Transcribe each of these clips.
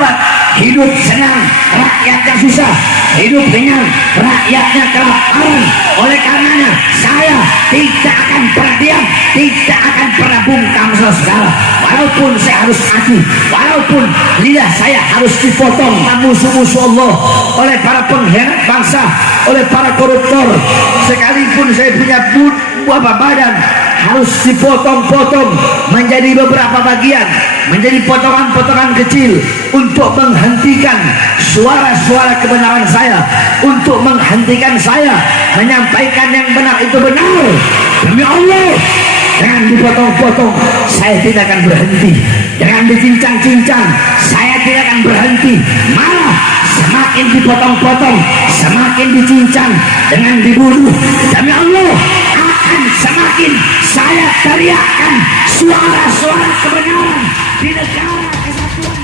sahabat hidup senang, rakyatnya susah, hidup dengan rakyatnya kelaparan. Oleh karenanya saya tidak akan pernah diam, tidak akan pernah bungkam saudara. Walaupun saya harus mati, walaupun lidah saya harus dipotong musuh-musuh Allah oleh para pengkhianat bangsa, oleh para koruptor, sekalipun saya punya badan harus dipotong-potong menjadi beberapa bagian, menjadi potongan-potongan kecil untuk menghentikan suara-suara kebenaran saya, untuk menghentikan saya menyampaikan yang benar itu benar. Demi Allah, jangan dipotong-potong, saya tidak akan berhenti. Jangan dicincang-cincang, saya tidak akan berhenti. Malah semakin dipotong-potong, semakin dicincang dengan dibunuh. Demi Allah, akan semakin saya teriakkan suara-suara kebenaran di negara kesatuan.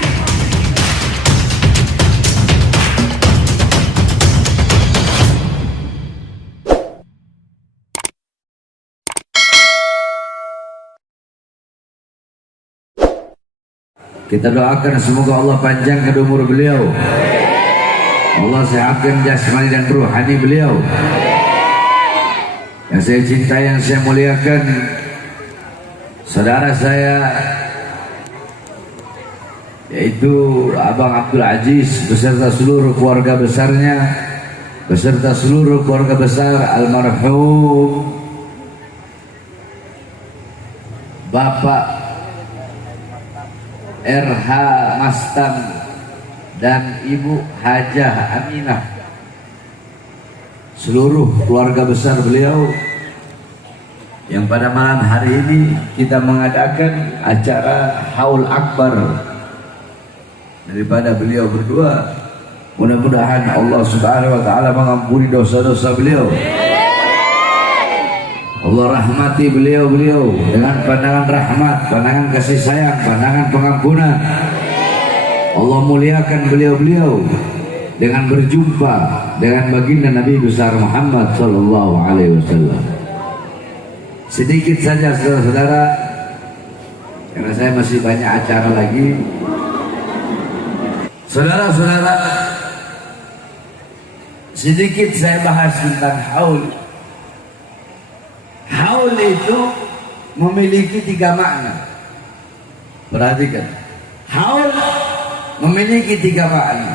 Kita doakan semoga Allah panjangkan umur beliau, Allah sehatkan jasmani dan rohani beliau. Yang saya cintai, yang saya muliakan, saudara saya yaitu Abang Abdul Aziz beserta seluruh keluarga besarnya, beserta seluruh keluarga besar almarhum Bapak RH Mastam dan Ibu Hajah Aminah, seluruh keluarga besar beliau yang pada malam hari ini kita mengadakan acara haul akbar daripada beliau berdua. Mudah-mudahan Allah Subhanahu wa taala mengampuni dosa-dosa beliau, Allah rahmati beliau-beliau dengan pandangan rahmat, pandangan kasih sayang, pandangan pengampunan. Allah muliakan beliau-beliau dengan berjumpa dengan baginda Nabi besar Muhammad sallallahu alaihi wasallam. Sedikit saja saudara-saudara, karena saya masih banyak acara lagi. Saudara-saudara, sedikit saya bahas tentang haul. Haul itu memiliki 3 makna. Perhatikan, haul memiliki 3 makna.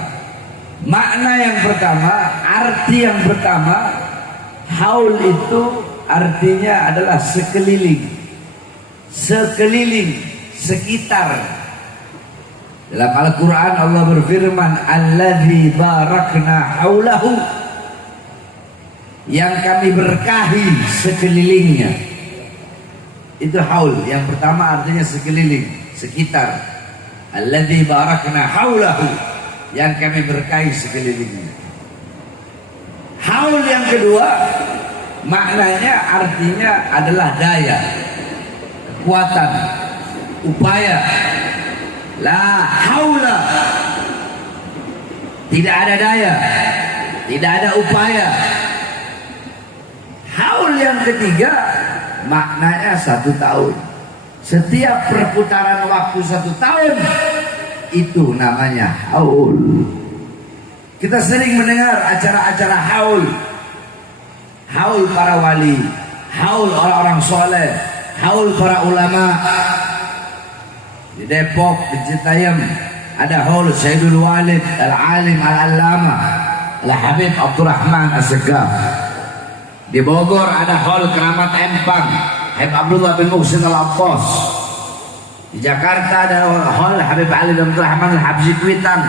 Makna yang pertama, arti yang pertama, haul itu artinya adalah sekeliling, sekeliling, sekitar. Dalam Al-Quran Allah berfirman, alladzi barakna haulahu, yang kami berkahi sekelilingnya. Itu haul. Yang pertama artinya sekeliling, sekitar. Alladzi barakna haulahu, yang kami berkahi sekelilingnya. Haul yang kedua maknanya artinya adalah daya, kekuatan, upaya. La haula, tidak ada daya, tidak ada upaya. Haul yang ketiga maknanya 1 tahun. Setiap perputaran waktu 1 tahun itu namanya haul. Kita sering mendengar acara-acara haul, haul para wali, haul orang-orang soleh, haul para ulama. Di Depok, di Citayam ada haul Sayyidul Walid Al-Alim Al-Allama Al-Habib Abdurrahman As-Segaf. Di Bogor ada haul Keramat Empang Habib Abdullah bin Muhsin Al-Abbas. Di Jakarta ada haul Habib Ali bin Abdurrahman Al-Habsi Kuitang,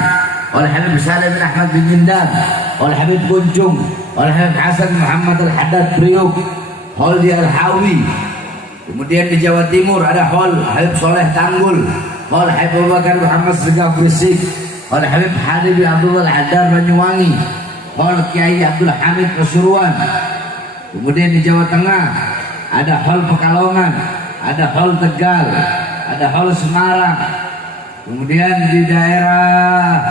oleh Habib Salim bin Ahmad bin Jindan, oleh Habib Kuncung, oleh Habib Hasan Muhammad Al-Haddad Priuk, haul di Al-Hawi. Kemudian di Jawa Timur ada haul Habib Soleh Tanggul, haul Habib Abu Bakar Muhammad Segaf Gresik, oleh Habib Hadi bin Abdullah Al-Haddar Banyuwangi, haul Kiai Abdul Hamid Pasuruan. Kemudian di Jawa Tengah ada haul Pekalongan, ada haul Tegal, ada haul Semarang. Kemudian di daerah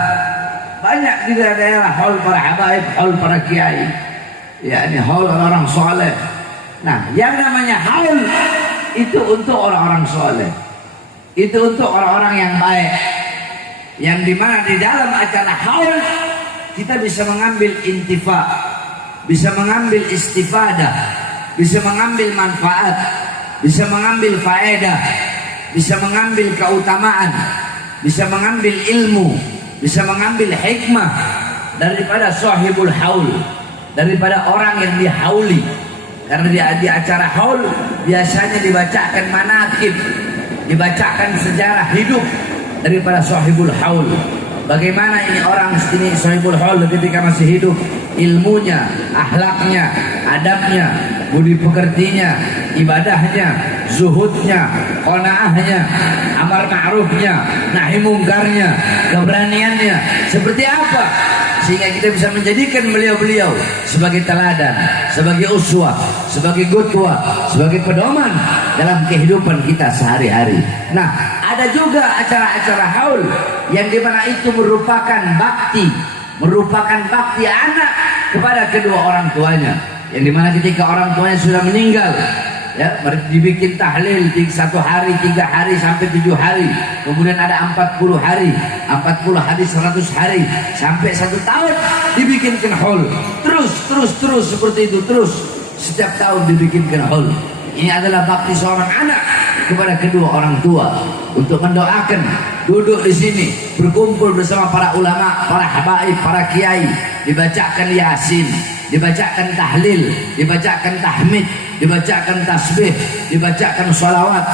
banyak, di daerah haul para habaib, haul para kiai, yakni haul orang soleh. Nah, yang namanya haul itu untuk orang-orang soleh, itu untuk orang-orang yang baik, yang dimana di dalam acara haul kita bisa mengambil intifa, bisa mengambil istifadah, bisa mengambil manfaat, bisa mengambil faedah, bisa mengambil keutamaan, bisa mengambil ilmu, bisa mengambil hikmah daripada sahibul haul, daripada orang yang dihauli. Karena di acara haul biasanya dibacakan manaqib, dibacakan sejarah hidup daripada sahibul haul. Bagaimana ini orang ini sahibul haul ketika masih hidup, ilmunya, akhlaknya, adabnya, budi pekertinya, ibadahnya, zuhudnya, qanaahnya, amar ma'rufnya, nahi mungkarnya, keberaniannya seperti apa, sehingga kita bisa menjadikan beliau-beliau sebagai teladan, sebagai uswah, sebagai qudwah, sebagai pedoman dalam kehidupan kita sehari-hari. Nah, ada juga acara-acara haul yang dimana itu merupakan bakti anak kepada kedua orang tuanya, yang dimana ketika orang tuanya sudah meninggal, ya, dibikin tahlil 1 hari, 3 hari sampai 7 hari, kemudian ada 40 hari, 40 hari 100 hari, sampai 1 tahun dibikinkan haul, terus seperti itu, terus setiap tahun dibikinkan haul. Ini adalah bakti seorang anak kepada kedua orang tua untuk mendoakan, duduk di sini berkumpul bersama para ulama, para habaib, para kiai, dibacakan yasin, dibacakan tahlil, dibacakan tahmid, dibacakan tasbih, dibacakan sholawat,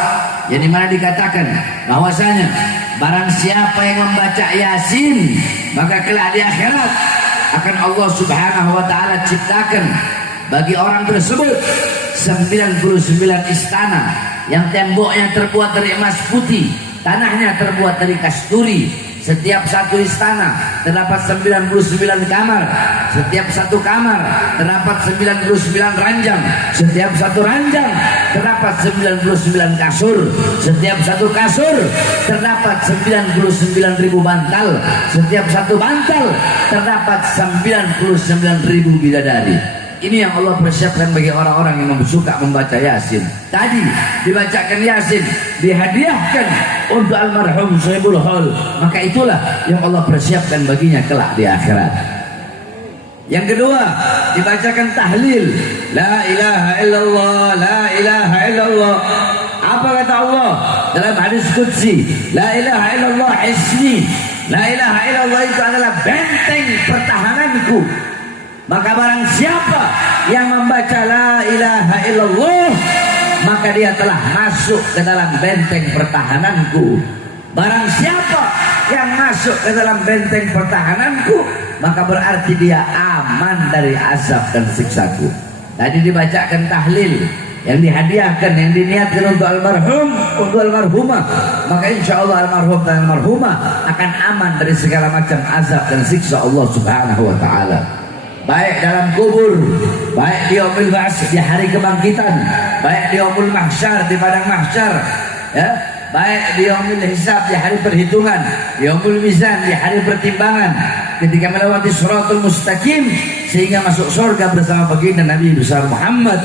yang dimana dikatakan bahwasanya barang siapa yang membaca yasin maka kelak di akhirat akan Allah subhanahu wa ta'ala ciptakan bagi orang tersebut 99 istana yang temboknya terbuat dari emas putih, tanahnya terbuat dari kasturi. Setiap satu istana terdapat 99 kamar. Setiap satu kamar terdapat 99 ranjang. Setiap satu ranjang terdapat 99 kasur. Setiap satu kasur terdapat 99.000 bantal. Setiap satu bantal terdapat 99.000 bidadari. Ini yang Allah persiapkan bagi orang-orang yang suka membaca yasin. Tadi dibacakan yasin, dihadiahkan untuk almarhum sahibul haul, maka itulah yang Allah persiapkan baginya kelak di akhirat. Yang kedua, dibacakan tahlil, la ilaha illallah, la ilaha illallah. Apa kata Allah dalam hadis qudsi? La ilaha illallah ismi, la ilaha illallah itu adalah benteng pertahananku. Maka barang siapa yang membaca la ilaha illallah, maka dia telah masuk ke dalam benteng pertahananku. Barang siapa yang masuk ke dalam benteng pertahananku, maka berarti dia aman dari azab dan siksaku. Tadi dibacakan tahlil yang dihadiahkan, yang diniatkan untuk almarhum, untuk almarhumah, maka insya Allah almarhum dan almarhumah akan aman dari segala macam azab dan siksa Allah subhanahu wa ta'ala. Baik dalam kubur, baik di yaumul ba'ts, di hari kebangkitan, baik di yaumul mahsyar, di padang mahsyar, ya, baik di yaumul hisab, di hari perhitungan, di yaumul mizan, di hari pertimbangan, ketika melewati siratul mustaqim sehingga masuk surga bersama baginda Nabi besar Muhammad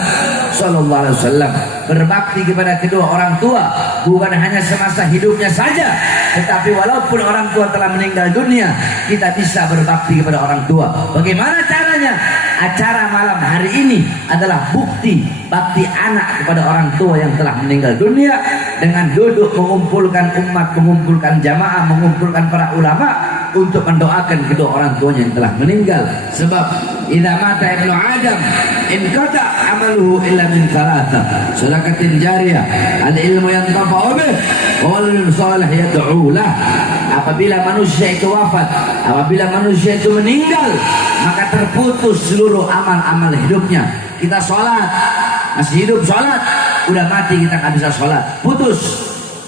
sallallahu alaihi wasallam. Berbakti kepada kedua orang tua bukan hanya semasa hidupnya saja, tetapi walaupun orang tua telah meninggal dunia, kita bisa berbakti kepada orang tua. Bagaimana caranya? Acara malam hari ini adalah bukti bakti anak kepada orang tua yang telah meninggal dunia, dengan duduk mengumpulkan umat, mengumpulkan jamaah, mengumpulkan para ulama untuk mendoakan kedua orang tuanya yang telah meninggal. Sebab idza mata ibnu adam inqata amaluhu illa min thalatha sadaqatin jariyah, al ilmu yantafa'u bih wa waladun salih yad'u lah. Apabila manusia itu wafat, apabila manusia itu meninggal, maka terputus seluruh amal-amal hidupnya. Kita sholat, masih hidup sholat, udah mati kita nggak bisa sholat, putus.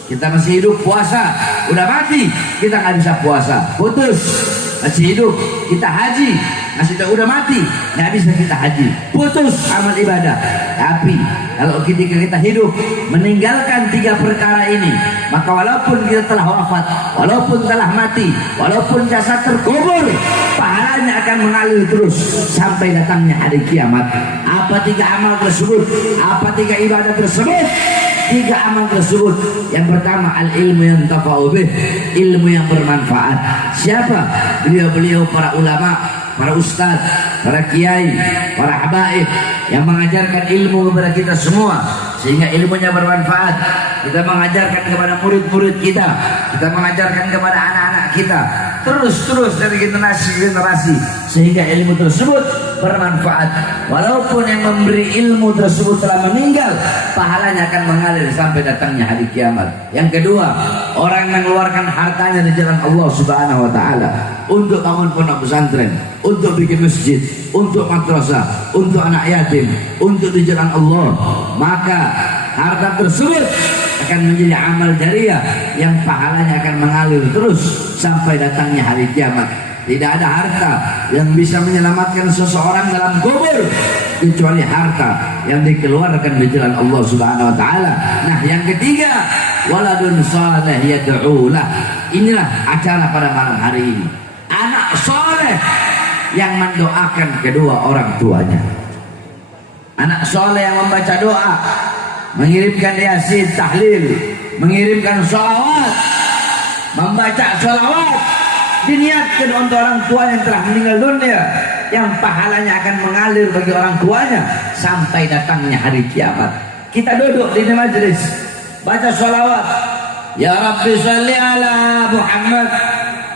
Kita masih hidup puasa, udah mati kita nggak bisa puasa, putus. Masih hidup kita haji, masih udah mati nggak bisa kita haji, putus amal ibadah. Tapi kalau kita hidup meninggalkan 3 perkara ini, maka walaupun kita telah wafat, walaupun telah mati, walaupun jasad terkubur, pahalanya akan mengalir terus sampai datangnya hari kiamat. Apa 3 amal tersebut? Apa 3 ibadah tersebut? tiga amal tersebut. Yang pertama al-ilmu yang tafa'ubih, ilmu yang bermanfaat. Siapa? Beliau-beliau para ulama, para ustaz, para kiai, para habaib yang mengajarkan ilmu kepada kita semua sehingga ilmunya bermanfaat. Kita mengajarkan kepada murid-murid kita, kita mengajarkan kepada anak-anak kita, terus dari generasi ke generasi sehingga ilmu tersebut bermanfaat. Walaupun yang memberi ilmu tersebut telah meninggal, pahalanya akan mengalir sampai datangnya hari kiamat. Yang kedua, orang yang mengeluarkan hartanya di jalan Allah Subhanahu wa taala untuk bangun pondok pesantren, untuk bikin masjid, untuk madrasah, untuk anak yatim, untuk di jalan Allah, maka harta tersebut akan menjadi amal jariah yang pahalanya akan mengalir terus sampai datangnya hari kiamat. Tidak ada harta yang bisa menyelamatkan seseorang dalam kubur kecuali harta yang dikeluarkan di jalan Allah Subhanahu wa taala. Nah, yang ketiga, waladun saleh yad'ulah. Inilah acara pada malam hari ini. Anak soleh yang mendoakan kedua orang tuanya. Anak soleh yang membaca doa, mengirimkan yasin, tahlil, mengirimkan sholawat, membaca sholawat, diniatkan untuk orang tua yang telah meninggal dunia, yang pahalanya akan mengalir bagi orang tuanya sampai datangnya hari kiamat. Kita duduk di majelis, baca sholawat, ya Rabbi salli ala Muhammad,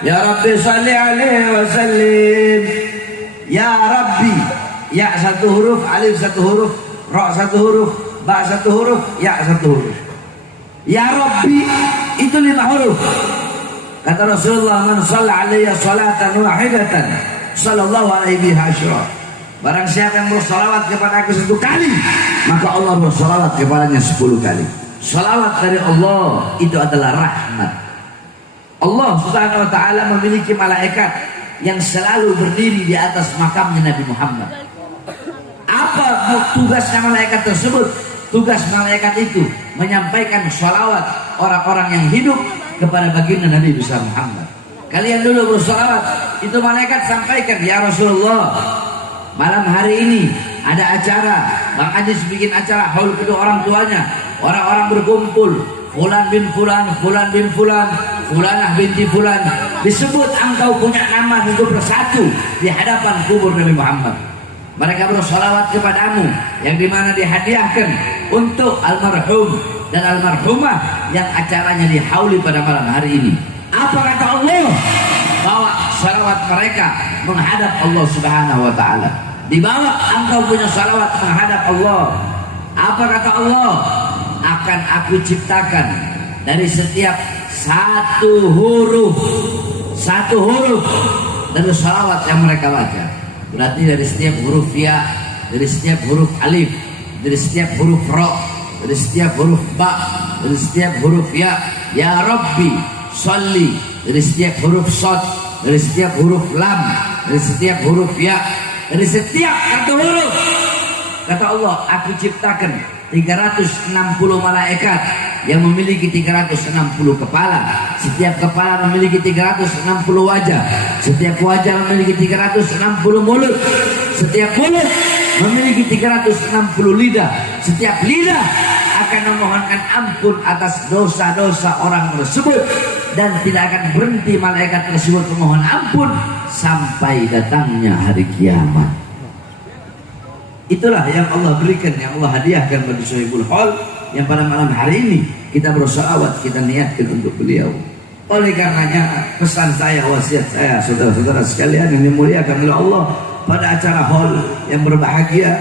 ya Rabbi salli alaihi wasallim, ya Rabbi, ya satu huruf, alif satu huruf, ra satu huruf, ba satu huruf, ya satu huruf. Ya Rabbi itu 5 huruf. Kata Rasulullah, man shalla alayya salatan wahidatan sallallahu alaihi hasyra. Barang siapa yang bersalawat kepada aku 1 kali, maka Allah bersalawat kepadanya 10 kali. Salawat dari Allah itu adalah rahmat. Allah Subhanahu wa taala memiliki malaikat yang selalu berdiri di atas makamnya Nabi Muhammad. Apa tugasnya malaikat tersebut? Tugas malaikat itu menyampaikan sholawat orang-orang yang hidup kepada baginda Nabi besar Muhammad. Kalian dulu bersolawat, itu malaikat sampaikan, ya Rasulullah, malam hari ini ada acara, Bang Ajis bikin acara haul kedua orang tuanya, orang-orang berkumpul, fulan bin fulan, fulan bin fulan, fulanah binti fulan, disebut engkau punya nama itu bersatu di hadapan kubur Nabi Muhammad. Mereka bersolawat kepadamu yang dimana dihadiahkan untuk almarhum dan almarhumah yang acaranya dihauli pada malam hari ini. Apa kata Allah? Bawa salawat mereka menghadap Allah Subhanahu wa taala. Dibawa engkau punya salawat menghadap Allah. Apa kata Allah? Akan aku ciptakan dari setiap satu huruf dari salawat yang mereka baca. Berarti dari setiap huruf ya, dari setiap huruf alif, dari setiap huruf ra, dari setiap huruf ba, dari setiap huruf ya Rabbi sholli, dari setiap huruf shad, dari setiap huruf lam, dari setiap huruf ya, dari setiap satu huruf. Kata Allah, aku ciptakan 360 malaikat yang memiliki 360 kepala. Setiap kepala memiliki 360 wajah. Setiap wajah memiliki 360 mulut. Setiap mulut memiliki 360 lidah. Setiap lidah akan memohonkan ampun atas dosa-dosa orang tersebut, dan tidak akan berhenti malaikat tersebut memohon ampun sampai datangnya hari kiamat. Itulah yang Allah berikan, yang Allah hadiahkan bagi Sohibul Hal, yang pada malam hari ini kita bersolawat, kita niatkan untuk beliau. Oleh karenanya pesan saya, wasiat saya, saudara-saudara sekalian yang dimuliakan oleh Allah, pada acara hall yang berbahagia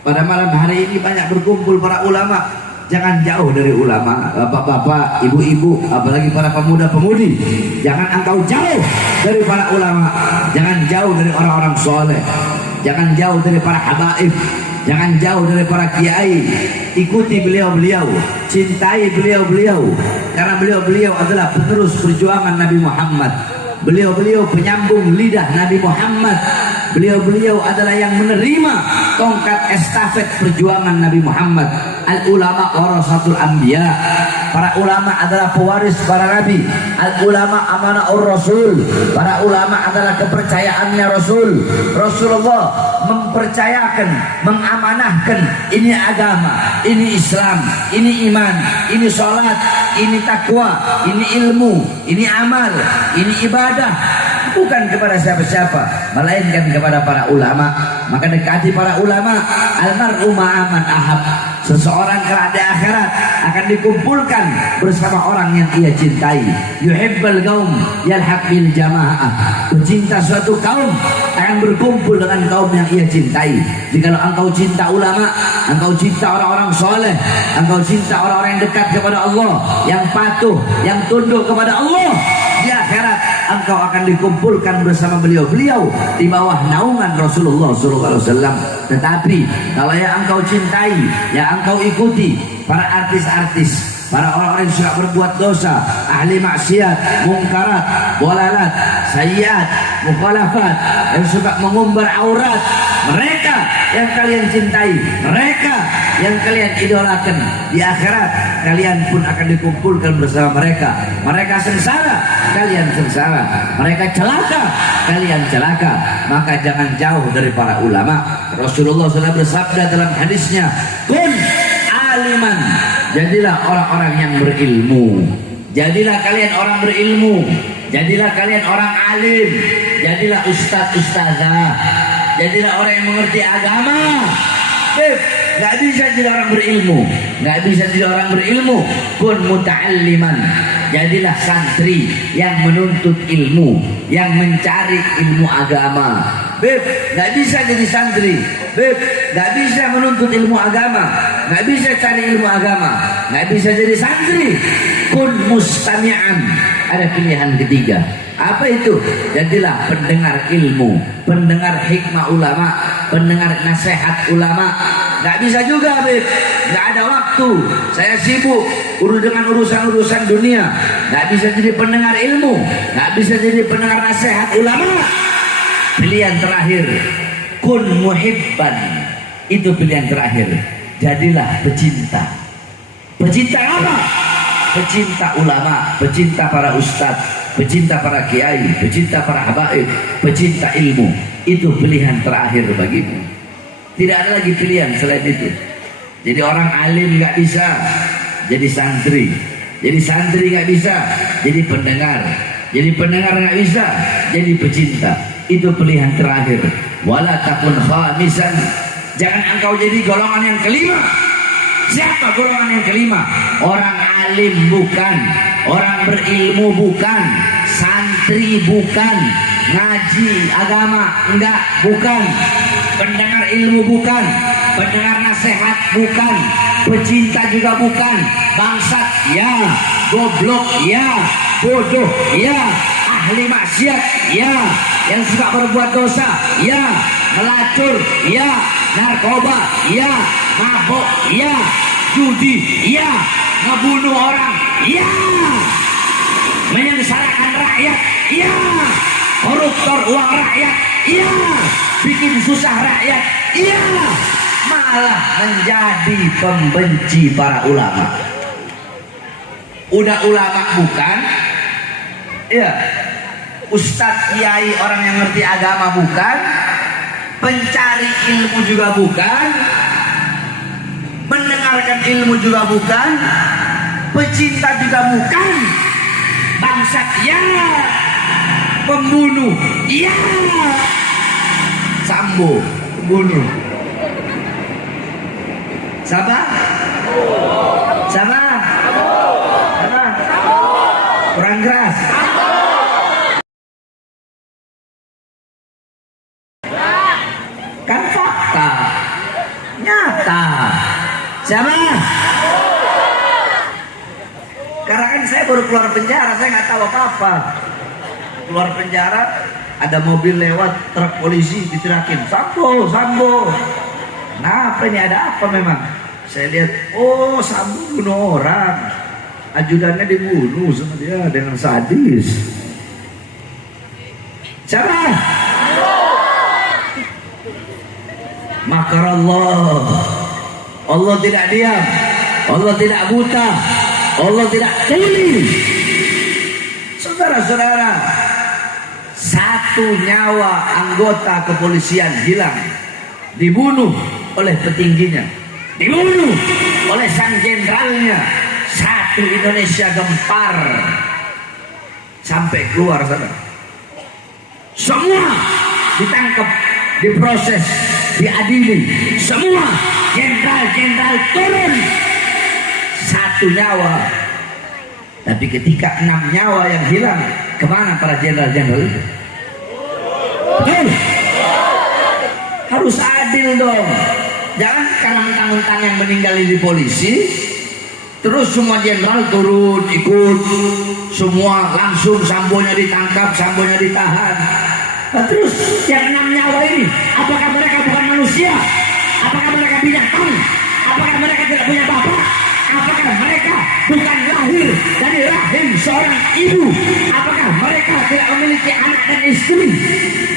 pada malam hari ini banyak berkumpul para ulama. Jangan jauh dari ulama, bapak-bapak, ibu-ibu, apalagi para pemuda-pemudi. Jangan engkau jauh dari para ulama, jangan jauh dari orang-orang soleh, jangan jauh dari para habaib, jangan jauh dari para kiai. Ikuti beliau-beliau, cintai beliau-beliau, karena beliau-beliau adalah penerus perjuangan Nabi Muhammad. Beliau-beliau penyambung lidah Nabi Muhammad. Beliau-beliau adalah yang menerima tongkat estafet perjuangan Nabi Muhammad. Al ulama warasatul anbiya. para ulama adalah pewaris para nabi. Al ulama amanah rasul. Para ulama adalah kepercayaannya Rasul. Rasulullah mempercayakan, mengamanahkan ini agama, ini Islam, ini iman, ini sholat, ini takwa, ini ilmu, ini amal, ini ibadah, bukan kepada siapa-siapa melainkan kepada para ulama. Maka dekati para ulama. Almar'u ma'aman ahab. Seseorang kelak di akhirat akan dikumpulkan bersama orang yang ia cintai. Yuhibbal qaum yalhaq bil jamaah. Pecinta suatu kaum akan berkumpul dengan kaum yang ia cintai. Jikalau engkau cinta ulama, engkau cinta orang-orang soleh, engkau cinta orang-orang yang dekat kepada Allah, yang patuh, yang tunduk kepada Allah, di akhirat engkau akan dikumpulkan bersama beliau-beliau di bawah naungan Rasulullah SAW. Tetapi kalau yang engkau cintai, yang engkau ikuti para artis-artis, para orang-orang yang suka berbuat dosa, ahli maksiat, mungkarat, dolalat, sayyiat, mukhalafat, yang suka mengumbar aurat, mereka yang kalian cintai, mereka yang kalian idolakan, di akhirat kalian pun akan dikumpulkan bersama mereka. Mereka sengsara, kalian sengsara. Mereka celaka, kalian celaka. Maka jangan jauh dari para ulama. Rasulullah SAW bersabda dalam hadisnya, kun aliman, jadilah orang-orang yang berilmu. Jadilah kalian orang berilmu. Jadilah kalian orang alim. Jadilah ustaz-ustazah. Jadilah orang yang mengerti agama. Gak bisa jadi orang berilmu. Gak bisa jadi orang berilmu. Kun muta'alliman, jadilah santri yang menuntut ilmu, yang mencari ilmu agama. Gak bisa jadi santri. Gak bisa menuntut ilmu agama, gak bisa cari ilmu agama, gak bisa jadi santri. Kun mustami'an, ada pilihan ketiga. Apa itu? Jadilah pendengar ilmu, pendengar hikmah ulama, pendengar nasihat ulama. Gak bisa juga, gak ada waktu, saya sibuk dengan urusan-urusan dunia. Gak bisa jadi pendengar ilmu, gak bisa jadi pendengar nasihat ulama. Pilihan terakhir, kun muhibban, itu pilihan terakhir. Jadilah pecinta. Pecinta apa? Pecinta ulama, pecinta para ustadz, pecinta para kiai, pecinta para habaib, pecinta ilmu. Itu pilihan terakhir bagimu. Tidak ada lagi pilihan selain itu. Jadi orang alim gak bisa jadi santri, jadi santri gak bisa jadi pendengar, jadi pendengar gak bisa jadi pecinta. Itu pilihan terakhir. Wala takun khamisan, jangan engkau jadi golongan yang kelima. Siapa golongan yang kelima? Orang alim bukan, orang berilmu bukan, santri bukan, ngaji agama enggak, bukan, pendengar ilmu bukan, pendengar nasihat bukan, pecinta juga bukan, bangsat ya, goblok ya, bodoh ya, ahli maksiat ya, yang suka berbuat dosa ya, melacur ya, narkoba ya, mabok ya, judi ya, ngebunuh orang ya, menyengsarakan rakyat ya, koruptor uang rakyat ya, bikin susah rakyat ya, malah menjadi pembenci para ulama. Udah ulama bukan ya, ustadz kiai orang yang ngerti agama bukan, pencari ilmu juga bukan, mendengarkan ilmu juga bukan, pecinta juga bukan, bangsat ya, pembunuh ya, Sambo pembunuh, siapa? Sama? Sama? Kurang keras. Kan fakta nyata. Siapa? Karena kan saya baru keluar penjara, saya nggak tahu apa-apa. Keluar penjara, ada mobil lewat, truk polisi diterakin, Sambo, Sambo. Kenapa ini, ada apa memang? Saya lihat, oh Sambo bunuh orang, ajudannya dibunuh sama dia dengan sadis. Siapa? Makarallah. Allah tidak diam, Allah tidak buta, Allah tidak peduli. Saudara-saudara, satu nyawa anggota kepolisian hilang, dibunuh oleh petingginya, dibunuh oleh sang jenderalnya. Satu Indonesia gempar sampai keluar sana. Semua ditangkap, diproses, diadili. Semua jenderal-jenderal turun. Satu nyawa. Tapi ketika 6 nyawa yang hilang, kemana para jenderal-jenderal itu? Betul. Harus adil dong. Jangan karena mentang-mentang yang meninggal di polisi, terus semua jenderal turun ikut, semua langsung sambonya ditangkap, sambonya ditahan. Nah, terus yang 6 nyawa ini, apakah mereka bukan manusia? Apakah mereka binatang? Apakah mereka tidak punya bapak? Apakah mereka bukan lahir dari rahim seorang ibu? Apakah mereka tidak memiliki anak dan istri?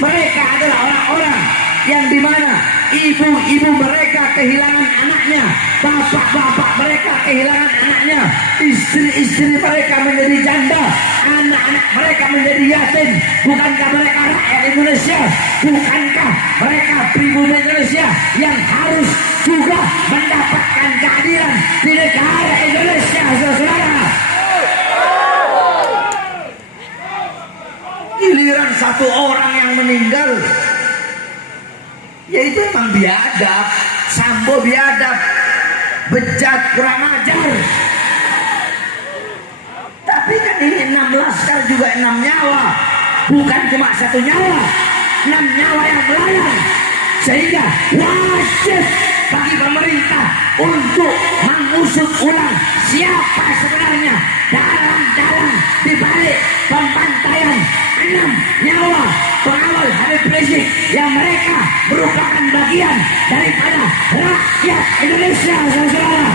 Mereka adalah orang-orang yang dimana ibu-ibu mereka kehilangan anaknya, bapak-bapak mereka kehilangan anaknya, istri-istri mereka menjadi janda, anak-anak mereka menjadi yatim. Bukankah mereka rakyat Indonesia? Bukankah mereka pribumi Indonesia yang harus juga mendapatkan keadilan di negara Indonesia, saudara? Giliran satu orang yang meninggal, yaitu emang biadab, Sambo biadab, bejat, kurang ajar. Tapi kan ini 6 laskar juga 6 nyawa, bukan cuma 1 nyawa, 6 nyawa yang melayang. Sehingga wajib bagi pemerintah untuk mengusut ulang siapa sebenarnya dalang-dalang di balik pembantaian 6 nyawa pengawal Habib Rizik yang mereka merupakan bagian daripada rakyat Indonesia, saudara.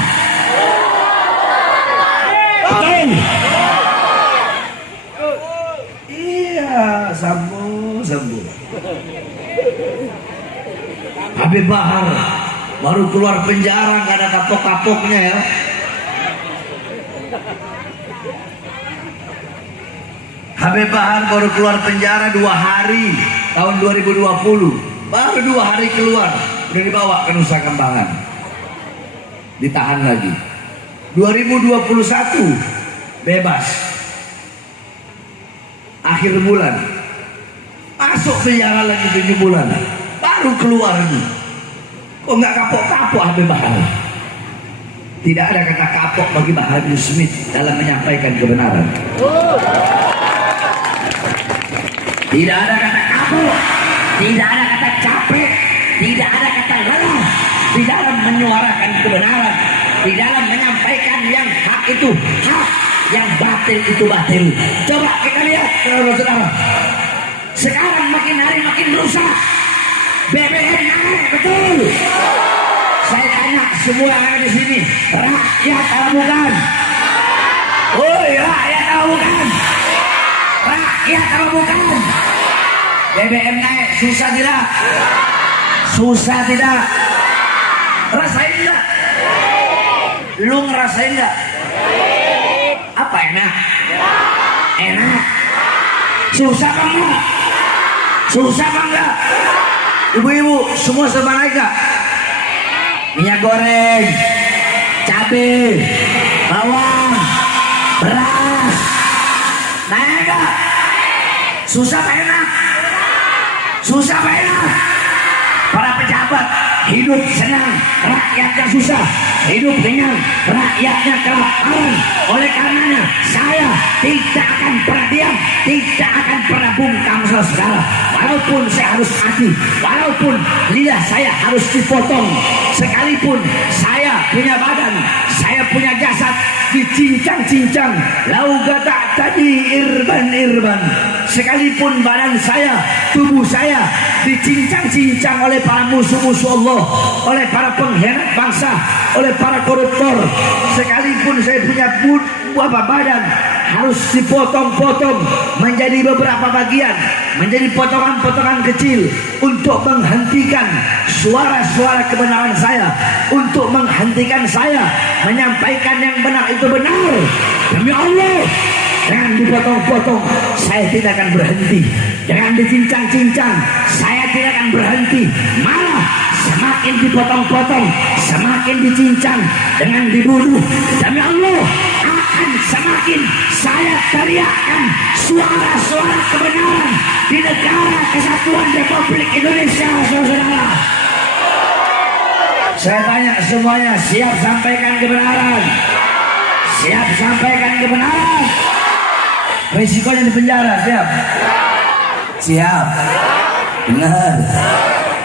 Betul. Iya, Sambo. Habib Bahar baru keluar penjara, nggak ada kapok-kapoknya ya. Habib Bahar baru keluar penjara 2 hari tahun 2020, baru 2 hari keluar udah dibawa ke Nusa Kambangan, ditahan lagi. 2021 bebas, akhir bulan masuk penjara lagi 7 bulan, baru keluar lagi. Kok nggak kapok-kapok Habib Bahar? Tidak ada kata kapok bagi Bahar bin Smith dalam menyampaikan kebenaran. Tidak ada kata kapok, tidak ada kata capek, tidak ada kata lelah di dalam menyuarakan kebenaran, di dalam menyampaikan yang hak itu hak, yang batil itu batil. Coba kita lihat, saudara-saudara. Sekarang makin hari makin rusak. BBM naik, betul. Saya tanya semua yang ada di sini, rakyat atau bukan? Woi, rakyat atau bukan? Rakyat atau bukan? BBM naik, susah tidak? Susah tidak? Rasain enggak? Lu ngerasain enggak? Apa enak? Enak. Susah apa enggak? Susah apa enggak? Ibu-ibu semua serba naik enggak? Minyak goreng, cabai, bawang, beras, naik enggak? Susah apa enak? Susah apa enak? Para pejabat hidup senang, rakyatnya susah. Hidup dengan rakyatnya kelaparan. Oleh karenanya saya tidak akan pernah diam, tidak akan pernah bungkam, saudara. Walaupun saya harus mati, walaupun lidah saya harus dipotong, sekalipun saya punya badan, saya punya jasad dicincang-cincang, lau gata tadi irban, sekalipun badan saya, tubuh saya dicincang-cincang oleh para musuh-musuh Allah, oleh para pengkhianat bangsa, oleh para koruptor, sekalipun saya punya badan harus dipotong-potong menjadi beberapa bagian, menjadi potongan-potongan kecil untuk menghentikan suara-suara kebenaran saya, untuk menghentikan saya menyampaikan yang benar itu benar. Demi Allah, jangan dipotong-potong, saya tidak akan berhenti. Jangan dicincang-cincang, saya tidak akan berhenti. Malah semakin dipotong-potong, semakin dicincang dengan dibunuh. Demi Allah, akan semakin saya teriakkan suara-suara kebenaran di negara kesatuan Republik Indonesia, saudara. Saya tanya semuanya, siap sampaikan kebenaran? Siap sampaikan kebenaran? Risikonya di penjara, siap? Siap. Benar.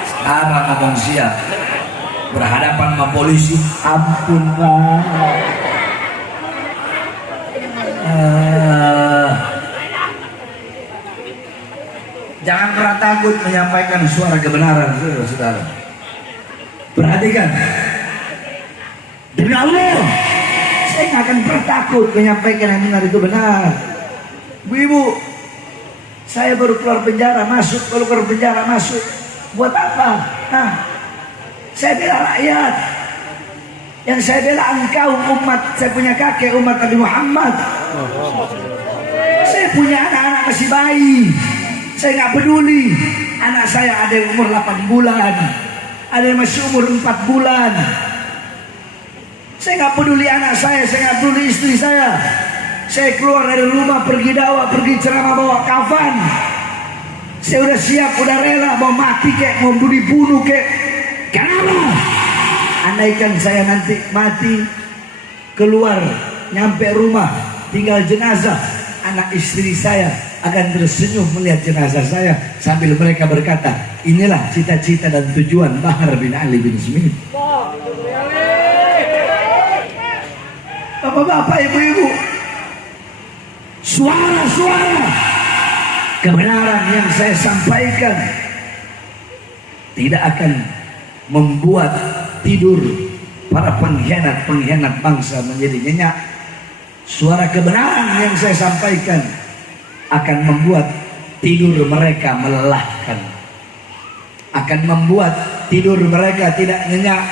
Sekarang ngomong siap. Berhadapan sama polisi, ampun Pak. Jangan pernah takut menyampaikan suara kebenaran, saudara. Perhatikan. Demi Allah, saya nggak akan pernah takut menyampaikan yang benar itu benar. Ibu, saya baru keluar penjara masuk, buat apa? Nah, saya bela rakyat. Yang saya bela engkau umat, saya punya kakek umat Nabi Muhammad. Saya punya anak-anak masih bayi. Saya nggak peduli. Anak saya ada yang umur 8 bulan, ada yang masih umur 4 bulan. Saya nggak peduli anak saya nggak peduli istri saya. Saya keluar dari rumah pergi dakwah, pergi ceramah bawa kafan. Saya udah siap, udah rela mau mati kek, mau dibunuh kek. Kenapa? Andaikan saya nanti mati, keluar, nyampe rumah, tinggal jenazah, anak istri saya akan tersenyum melihat jenazah saya sambil mereka berkata, inilah cita-cita dan tujuan Bahar bin Ali bin Smith. Bapak-bapak, ibu-ibu, suara-suara kebenaran yang saya sampaikan tidak akan membuat tidur para pengkhianat bangsa menjadi nyenyak. Suara kebenaran yang saya sampaikan akan membuat tidur mereka melelahkan, akan membuat tidur mereka tidak nyenyak,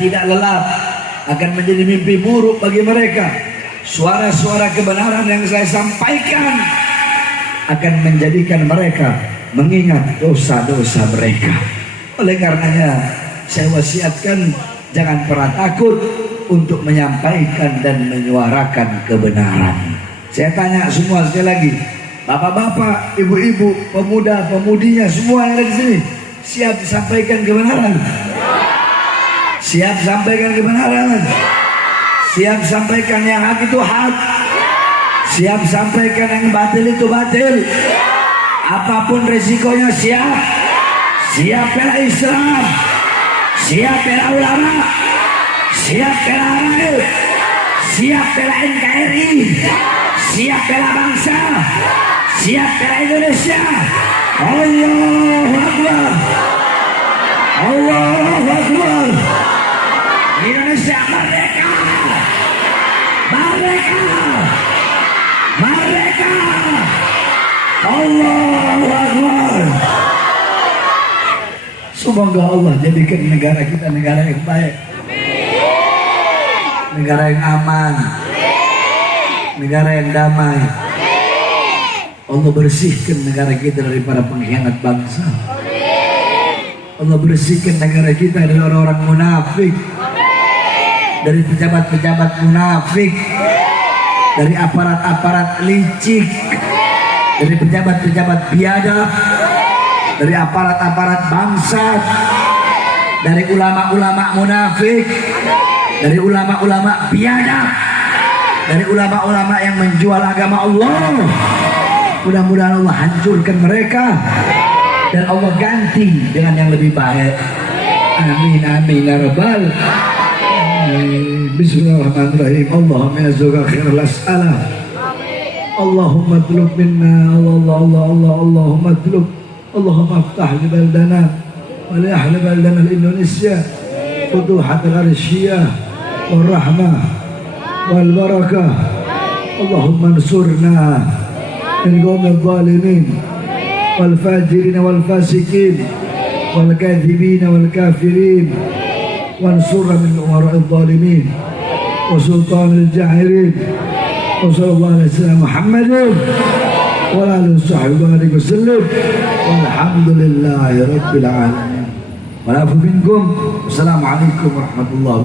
tidak lelap, akan menjadi mimpi buruk bagi mereka. Suara-suara kebenaran yang saya sampaikan akan menjadikan mereka mengingat dosa-dosa mereka. Oleh karenanya saya wasiatkan, jangan pernah takut untuk menyampaikan dan menyuarakan kebenaran. Saya tanya semua sekali lagi, bapak-bapak, ibu-ibu, pemuda-pemudinya, semua yang ada di sini, siap disampaikan kebenaran? Siap sampaikan kebenaran? Siap sampaikan yang hak itu hak? Siap sampaikan yang batil itu batil? Apapun resikonya siap? Siap bela Islam? Siap bela ulama? Siap bela rakyat? Siap bela NKRI? Siap bela bangsa? Siap bela Indonesia? Allahu Akbar! Allahu Akbar! Indonesia merdeka! Merdeka! Merdeka! Allahu Akbar! Semoga Allah jadikan negara kita negara yang baik, negara yang aman, negara yang damai. Allah bersihkan negara kita dari para pengkhianat bangsa. Allah bersihkan negara kita dari orang-orang munafik, dari pejabat-pejabat munafik, dari aparat-aparat licik, dari pejabat-pejabat biadab, dari aparat-aparat bangsa, dari ulama-ulama munafik, dari ulama-ulama biadab, dari ulama-ulama yang menjual agama Allah. Mudah-mudahan Allah hancurkan mereka dan Allah ganti dengan yang lebih baik. Amin amin ya rabbal alamin. Bismillahirrahmanirrahim. Allahumma yazaka khairal as'alah اللهم اطلب منا اللهم اطلب اللهم افتح لبلدنا ولأهل بلدنا الإندونيسيا فتوحة الأرشية والرحمة والبركة. اللهم انصرنا من قوم الظالمين والفاجرين والفاسقين والكاذبين والكافرين، وانصرنا من الأمراء الظالمين وسلطان الجاهلين. وصلى الله على سيدنا محمد وعلى آله وصحبه وسلم والحمد لله رب العالمين. والعفو منكم. والسلام عليكم ورحمة الله.